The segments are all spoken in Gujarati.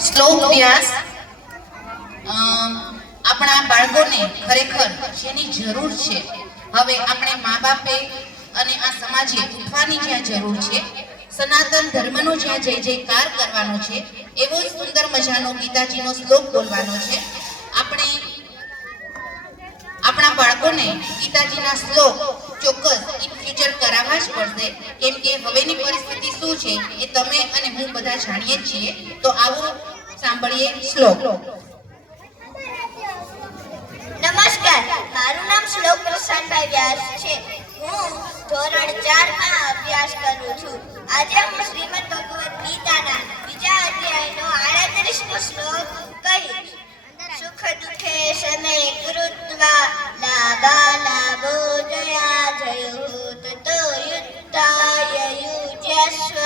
શ્લોક વ્યાસ આપણા બાળકોને ખરેખર જેની જરૂર છે, હવે આપણે મા બાપે અને આ સમાજે ઉઠવાની જ્યાં જરૂર છે, સનાતન ધર્મનો જ્યાં જય જયકાર કરવાનો છે, એવો સુંદર મજાનો ગીતાજીનો શ્લોક બોલવાનો છે. આપણે આપણા બાળકોને ગીતાજીના શ્લોક ચોક્કસ ઇન ફ્યુચર કરાવવા જ પડશે, કેમ કે હવેની પરિસ્થિતિ શું છે એ તમે અને હું બધા જાણીએ જ છીએ. તો આવો સાંભળીએ શ્લોક. નમસ્કાર, મારું નામ શ્લોક પ્રશાંતભાઈ વ્યાસ છે. હું ધોરણ 4 માં અભ્યાસ કરું છું. આજે હું શ્રીમદ ભગવદ ગીતાના બીજા અધ્યાયનો 38મો શ્લોક કહીશ. સુખ દુઃખે સમય કૃત્વા લાભા લાભો જયા જયો તતો યુદ્ધાય યુજ્યસ્વ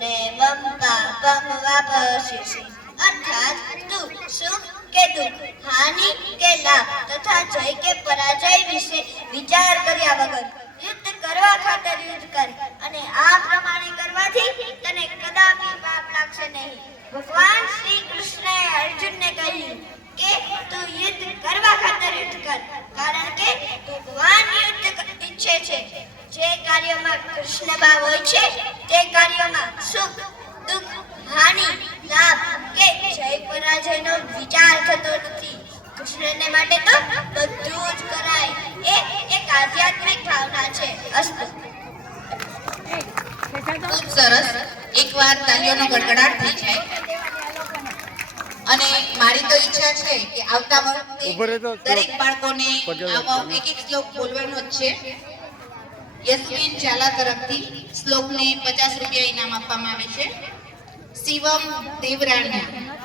નૈવં પાપમ વાપસિષિ. અર્થાત તું સુખ કે દુઃખ, હાનિ કે લાભ તથા જય કે પરાજય વિશે વિચાર કર્યા વગર યુદ્ધ કરવા ખાતર યુદ્ધ કર, અને આ પ્રમાણે કરવાથી તને કદાપી પાપ લાગશે નહીં. ભગવાન શ્રી કૃષ્ણએ અર્જુનને કહ્યું કે તું યુદ્ધ કરવા ખાતર યુદ્ધ કર, કારણ કે ભગવાન યુદ્ધ ઈચ્છે છે. જે કાર્યમાં કૃષ્ણ ભાવ હોય છે તે કાર્યમાં સુખ દુઃખ, હાનિ લાભ કે જય પરાજયનો વિચાર થતો નથી. કૃષ્ણને માટે તો બધું જ કરાય, એ એક આધ્યાત્મિક ભાવના છે. અસ્તુ. ખૂબ સરસ. એકવાર તાલીઓનો ગડગડાટ થઈ જાય. અને મારી તો ઈચ્છા છે કે આવતા વખતે દરેક બાળકોને આવો એક એક શ્લોક બોલવાનો જ છે. યસ્મીન ઝાલા તરફથી શ્લોકને 50 રૂપિયા ઇનામ આપવામાં આવે છે. શિવમ દેવરાણિયા.